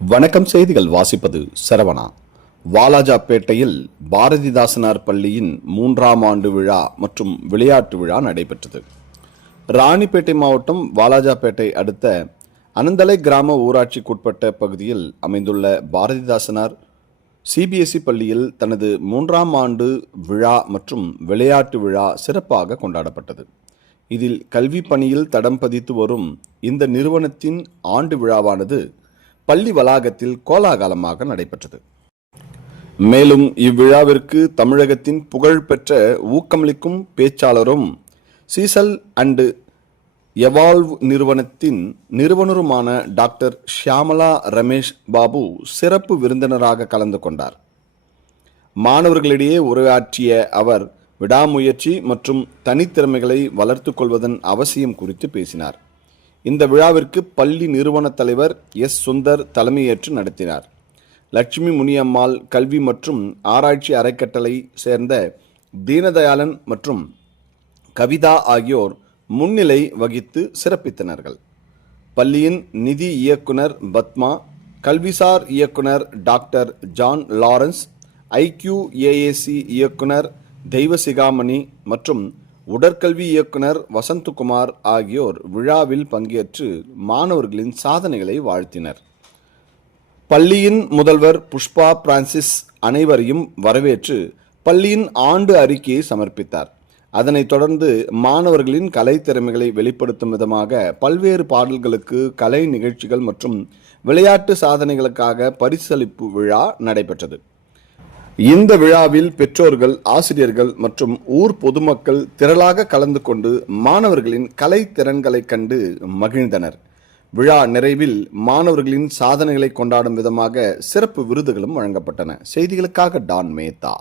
வணக்கம். செய்திகள் வாசிப்பது சரவணா. வாலாஜாப்பேட்டையில் பாரதிதாசனார் பள்ளியின் 3ஆம் ஆண்டு விழா மற்றும் விளையாட்டு விழா நடைபெற்றது. ராணிப்பேட்டை மாவட்டம் வாலாஜாப்பேட்டை அடுத்த அனந்தலை கிராம ஊராட்சிக்குட்பட்ட பகுதியில் அமைந்துள்ள பாரதிதாசனார் சிபிஎஸ்இ பள்ளியில் தனது 3ஆம் ஆண்டு விழா மற்றும் விளையாட்டு விழா சிறப்பாக கொண்டாடப்பட்டது. இதில் கல்வி பணியில் தடம் பதித்து வரும் இந்த நிறுவனத்தின் ஆண்டு விழாவானது பள்ளி வளாகத்தில் கோலாகலமாக நடைபெற்றது. மேலும் இவ்விழாவிற்கு தமிழகத்தின் புகழ்பெற்ற ஊக்கமளிக்கும் பேச்சாளரும் சீசல் அண்ட் எவால்வ் நிறுவனத்தின் நிறுவனருமான டாக்டர் ஷியாமலா ரமேஷ் பாபு சிறப்பு விருந்தினராக கலந்து கொண்டார். மாணவர்களிடையே உரையாற்றிய அவர் விடாமுயற்சி மற்றும் தனித்திறமைகளை வளர்த்துக் கொள்வதன் அவசியம் குறித்து பேசினார். இந்த விழாவிற்கு பள்ளி நிறுவன தலைவர் எஸ். சுந்தர் தலைமையேற்று நடத்தினார். லட்சுமி முனியம்மாள் கல்வி மற்றும் ஆராய்ச்சி அறக்கட்டளை சேர்ந்த தீனதயாளன் மற்றும் கவிதா ஆகியோர் முன்னிலை வகித்து சிறப்பித்தனர்கள். பள்ளியின் நிதி இயக்குனர் பத்மா, கல்விசார் இயக்குனர் டாக்டர் ஜான் லாரன்ஸ், IQAAC இயக்குனர் தெய்வசிகாமணி மற்றும் உடற்கல்வி இயக்குனர் வசந்தகுமார் ஆகியோர் விழாவில் பங்கேற்று மாணவர்களின் சாதனைகளை வாழ்த்தினர். பள்ளியின் முதல்வர் புஷ்பா பிரான்சிஸ் அனைவரையும் வரவேற்று பள்ளியின் ஆண்டு அறிக்கையை சமர்ப்பித்தார். அதனைத் தொடர்ந்து மாணவர்களின் கலை திறமைகளை வெளிப்படுத்தும் விதமாக பல்வேறு பாடல்களுக்கு கலை நிகழ்ச்சிகள் மற்றும் விளையாட்டு சாதனைகளுக்காக பரிசளிப்பு விழா நடைபெற்றது. இந்த விழாவில் பெற்றோர்கள், ஆசிரியர்கள் மற்றும் ஊர் பொதுமக்கள் திரளாக கலந்து கொண்டு மாணவர்களின் கலை திறன்களை கண்டு மகிழ்ந்தனர். விழா நிறைவில் மாணவர்களின் சாதனைகளை கொண்டாடும் விதமாக சிறப்பு விருதுகளும் வழங்கப்பட்டன. செய்திகளுக்காக டான் மேத்தா.